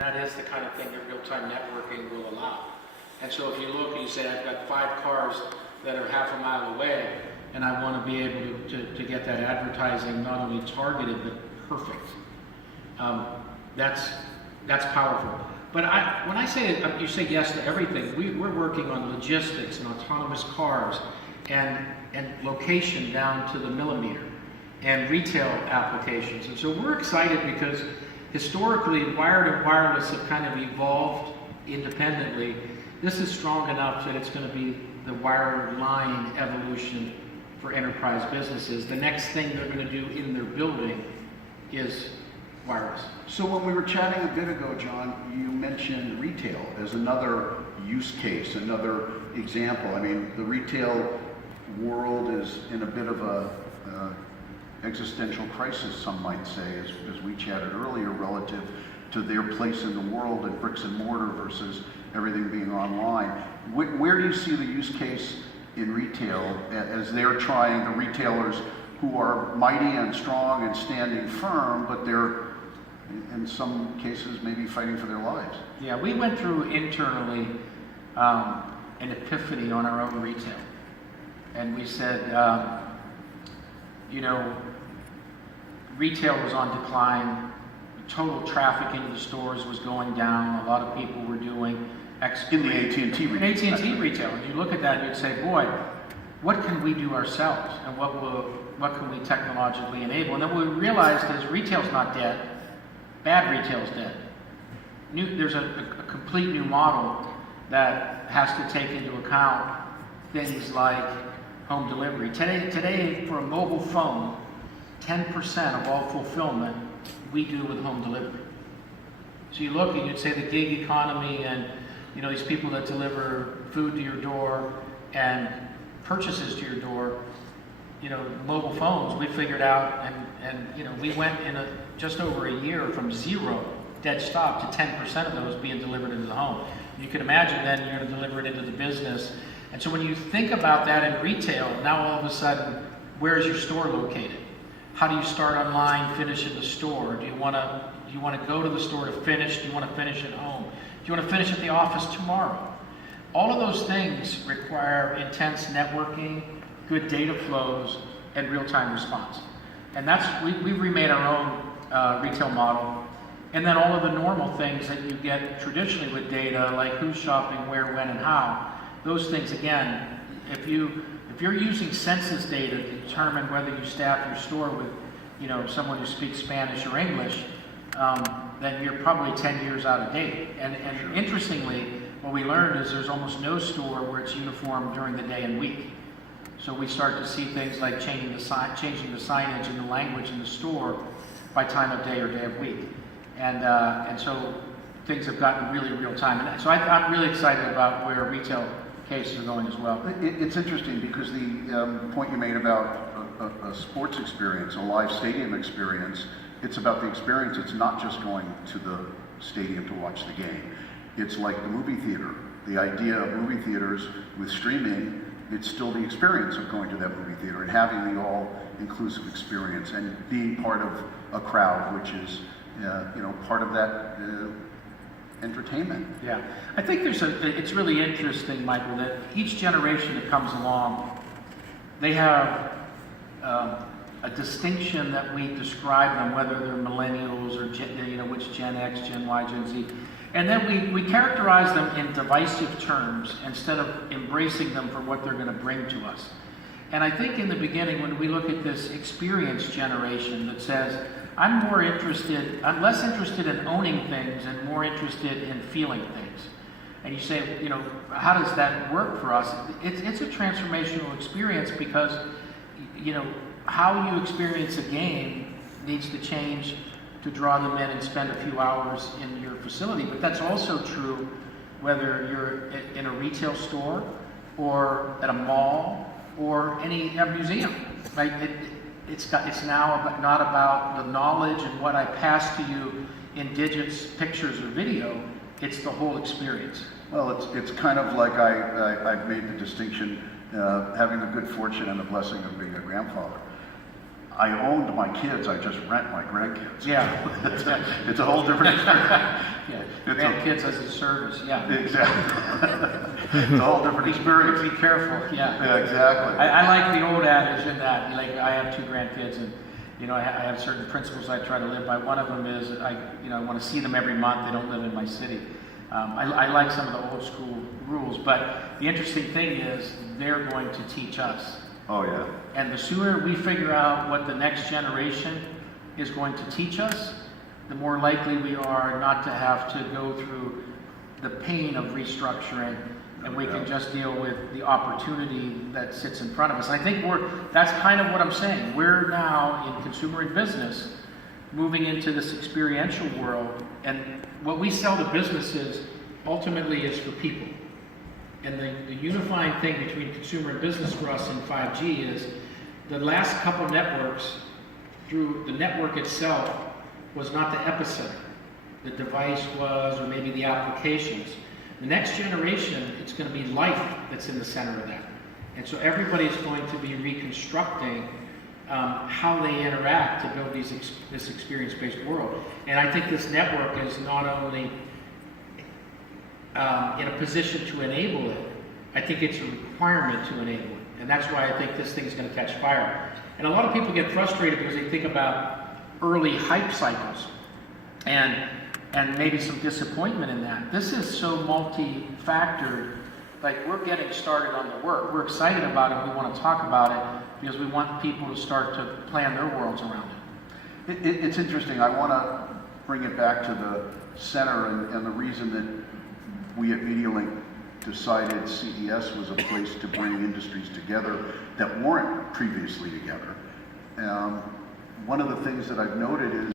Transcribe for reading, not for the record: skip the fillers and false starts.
That is the kind of thing that real-time networking will allow. And so if you look and you say, I've got 5 cars that are half a mile away, and I want to be able to get that advertising not only targeted, but perfect. That's powerful. But when I say, you say yes to everything, we're working on logistics and autonomous cars and location down to the millimeter and retail applications. And so we're excited because historically, wired and wireless have kind of evolved independently. This is strong enough that it's going to be the wireline evolution for enterprise businesses. The next thing they're going to do in their building is wireless. So when we were chatting a bit ago, John, you mentioned retail as another use case, another example. I mean, the retail world is in a bit of a existential crisis, some might say, as we chatted earlier, relative to their place in the world in bricks and mortar versus everything being online. Where do you see the use case in retail as they're trying, the retailers who are mighty and strong and standing firm, but they're in some cases maybe fighting for their lives? Yeah, we went through internally an epiphany on our own retail. And we said, you know, retail was on decline, total traffic into the stores was going down, a lot of people were doing In the AT&T retail. AT&T retail. And you look at that and you'd say, boy, what can we do ourselves? And what can we technologically enable? And then what we realized is retail's not dead, bad retail's dead. There's a complete new model that has to take into account things like home delivery. Today for a mobile phone, 10% of all fulfillment we do with home delivery. So you look and you'd say the gig economy and these people that deliver food to your door and purchases to your door, mobile phones, we figured out and we went in just over a year from 0 dead stop to 10% of those being delivered into the home. You can imagine then you're going to deliver it into the business. And so when you think about that in retail, now all of a sudden, where is your store located? How do you start online, finish in the store? Do you want to go to the store to finish? Do you want to finish at home? Do you want to finish at the office tomorrow? All of those things require intense networking, good data flows, and real-time response. And we've remade our own retail model. And then all of the normal things that you get traditionally with data, like who's shopping, where, when, and how, those things, again, if you're using census data to determine whether you staff your store with someone who speaks Spanish or English, then you're probably 10 years out of date. And interestingly, what we learned is there's almost no store where it's uniform during the day and week. So we start to see things like changing the signage and the language in the store by time of day or day of week. And so things have gotten really real time. And so I'm really excited about where retail cases are going as well. It's interesting because the point you made about a sports experience, a live stadium experience, it's about the experience. It's not just going to the stadium to watch the game. It's like the movie theater. The idea of movie theaters with streaming, it's still the experience of going to that movie theater and having the all-inclusive experience and being part of a crowd, which is part of that entertainment. Yeah, I think it's really interesting, Michael, that each generation that comes along, they have a distinction that we describe them, whether they're millennials or which Gen X, Gen Y, Gen Z, and then we characterize them in divisive terms instead of embracing them for what they're going to bring to us. And I think in the beginning, when we look at this experience generation that says, I'm less interested in owning things and more interested in feeling things. And you say, how does that work for us? It's a transformational experience because, how you experience a game needs to change to draw them in and spend a few hours in your facility. But that's also true whether you're in a retail store or at a mall or a museum, right? It's now not about the knowledge and what I pass to you in digits, pictures, or video. It's the whole experience. Well, it's kind of like I've made the distinction, having the good fortune and the blessing of being a grandfather. I owned my kids, I just rent my grandkids. Yeah. It's a whole different experience. Yeah, It's grandkids as a service, yeah. Exactly. It's a whole different experience. Be careful, yeah. Yeah, exactly. I like the old adage in that, like, I have 2 grandkids, and, you know, I have certain principles I try to live by. One of them is, I want to see them every month. They don't live in my city. I like some of the old school rules, but the interesting thing is they're going to teach us. Oh, yeah. And the sooner we figure out what the next generation is going to teach us, the more likely we are not to have to go through the pain of restructuring, and we can just deal with the opportunity that sits in front of us. I think that's kind of what I'm saying. We're now in consumer and business moving into this experiential world, and what we sell to businesses ultimately is for people. And the unifying thing between consumer and business for us in 5G is the last couple networks, through the network itself, was not the epicenter. The device was, or maybe the applications. The next generation, it's going to be life that's in the center of that. And so everybody's going to be reconstructing how they interact to build this experience-based world. And I think this network is not only in a position to enable it, I think it's a requirement to enable it. And that's why I think this thing's going to catch fire. And a lot of people get frustrated because they think about early hype cycles and maybe some disappointment in that. This is so multi-factored. Like, we're getting started on the work. We're excited about it. We want to talk about it because we want people to start to plan their worlds around it. It's interesting. I want to bring it back to the center and the reason that we at MediaLink decided CES was a place to bring industries together that weren't previously together. One of the things that I've noted is